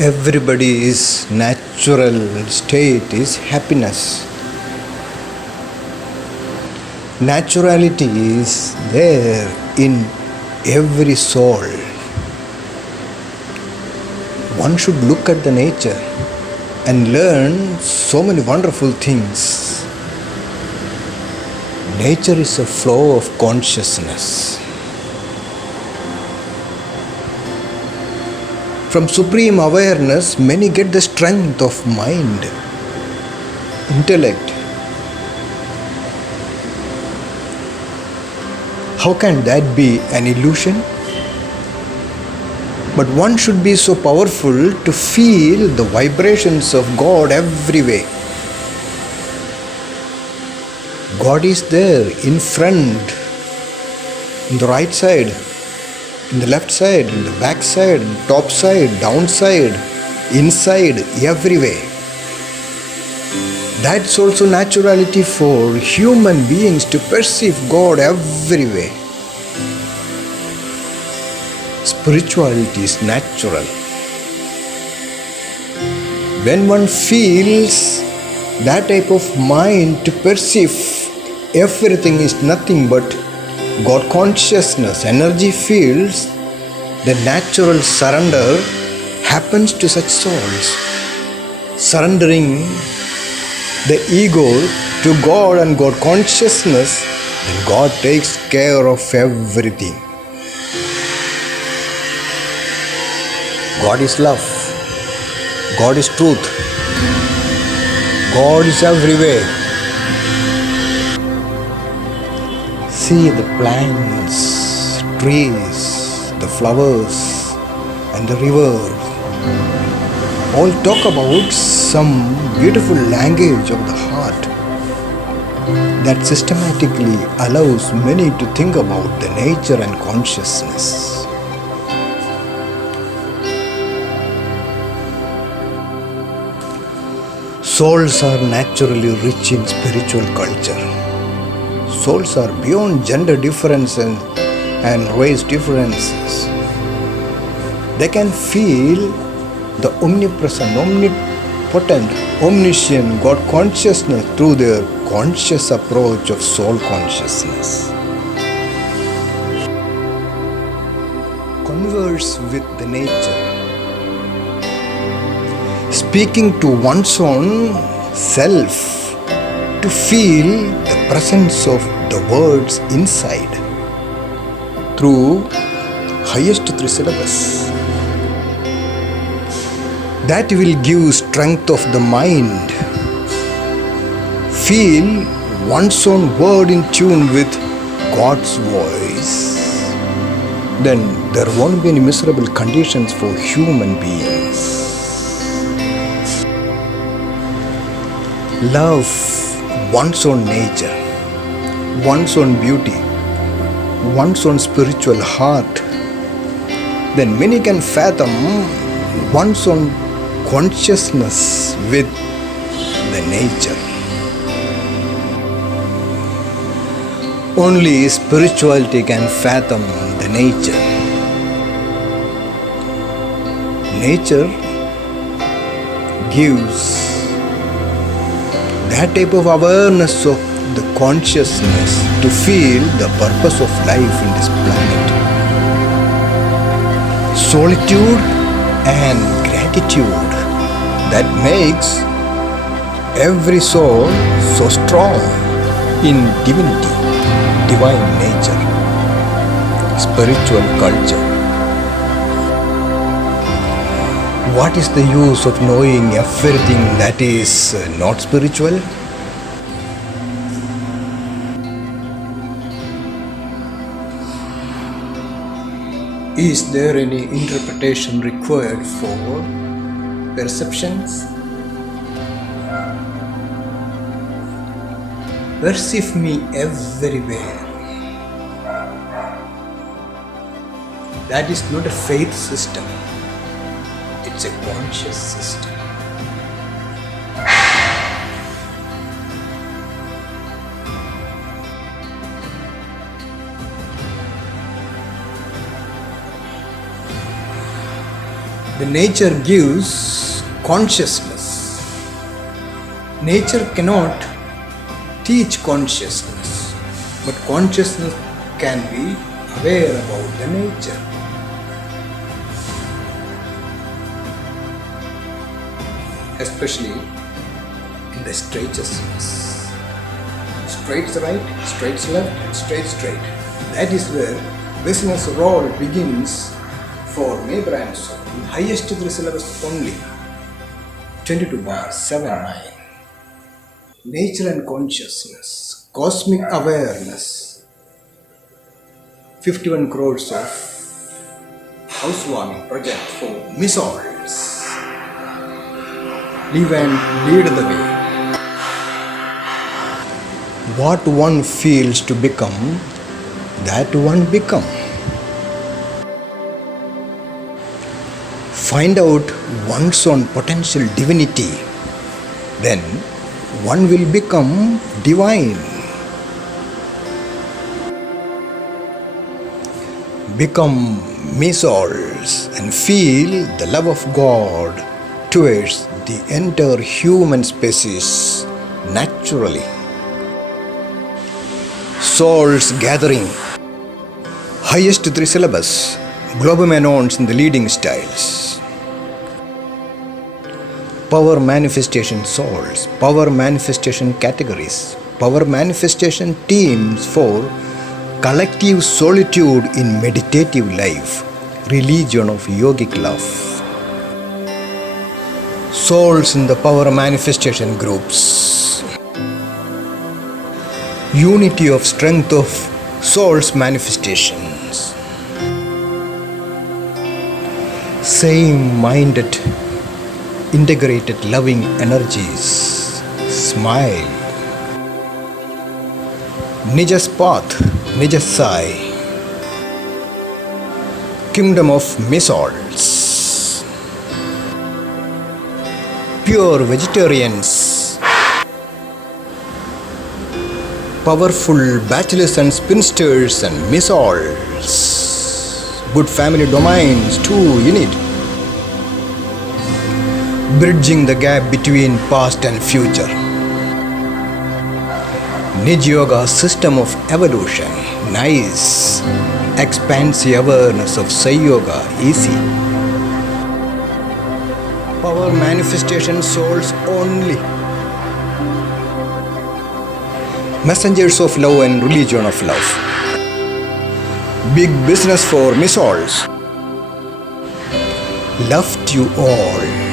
Everybody's natural state is happiness. Naturality is there in every soul. One should look at the nature and learn so many wonderful things. Nature is a flow of consciousness. From supreme awareness, many get the strength of mind, intellect. How can that be an illusion? But one should be so powerful to feel the vibrations of God everywhere. God is there in front, in the right side, in the left side, in the back side, top side, down side, inside, everywhere. That's also naturality for human beings to perceive God everywhere. Spirituality is natural. When one feels that type of mind to perceive everything is nothing but God consciousness, energy fields, the natural surrender happens to such souls. Surrendering the ego to God and God consciousness, and God takes care of everything. God is love. God is truth. God is everywhere. See the plants, trees, the flowers, and the rivers. All talk about some beautiful language of the heart that systematically allows many to think about the nature and consciousness. Souls are naturally rich in spiritual culture. Souls are beyond gender differences and race differences. They can feel the omnipresent, omnipotent, omniscient God consciousness through their conscious approach of soul consciousness. Converse with the nature. Speaking to one's own self to feel the presence of the words inside through highest three syllabus. That will give strength of the mind. Feel one's own word in tune with God's voice. Then there won't be any miserable conditions for human beings. Love one's own nature, one's own beauty, one's own spiritual heart. Then many can fathom one's own consciousness with the nature. Only spirituality can fathom the nature. Nature gives that type of awareness of the consciousness to feel the purpose of life in this planet. Solitude and gratitude that makes every soul so strong in divinity, divine nature, spiritual culture. What is the use of knowing everything that is not spiritual? Is there any interpretation required for perceptions? Perceive me everywhere. That is not a faith system. It's a conscious system. The nature gives consciousness. Nature cannot teach consciousness, but consciousness can be aware about the nature. Especially in the straightness. Straight's right, straight's left, and straight's straight. That is where business role begins for me brand soul. In highest degree syllabus only. 22 bars, 7-9. Nature and consciousness, cosmic awareness. 51 crores of housewarming project for missiles. Live and lead the way. What one feels to become, that one become. Find out one's own potential divinity, then one will become divine. Become missiles and feel the love of God towards the entire human species naturally. Souls gathering. Highest 3 syllabus. Globum announced in the leading styles. Power manifestation souls, power manifestation categories, power manifestation teams for collective solitude in meditative life, religion of yogic love. Souls in the power manifestation groups. Unity of strength of souls manifestations. Same-minded, integrated loving energies. Smile. Nij's path, Nij's sai. Kingdom of missiles. Pure vegetarians. Powerful bachelors and spinsters and missiles. Good family domains too you need. Bridging the gap between past and future. Nij Yoga system of evolution. Nice. Expansive awareness of Sai Yoga. Easy. Power manifestation souls only. Messengers of love and religion of love. Big business for missiles. Loved you all.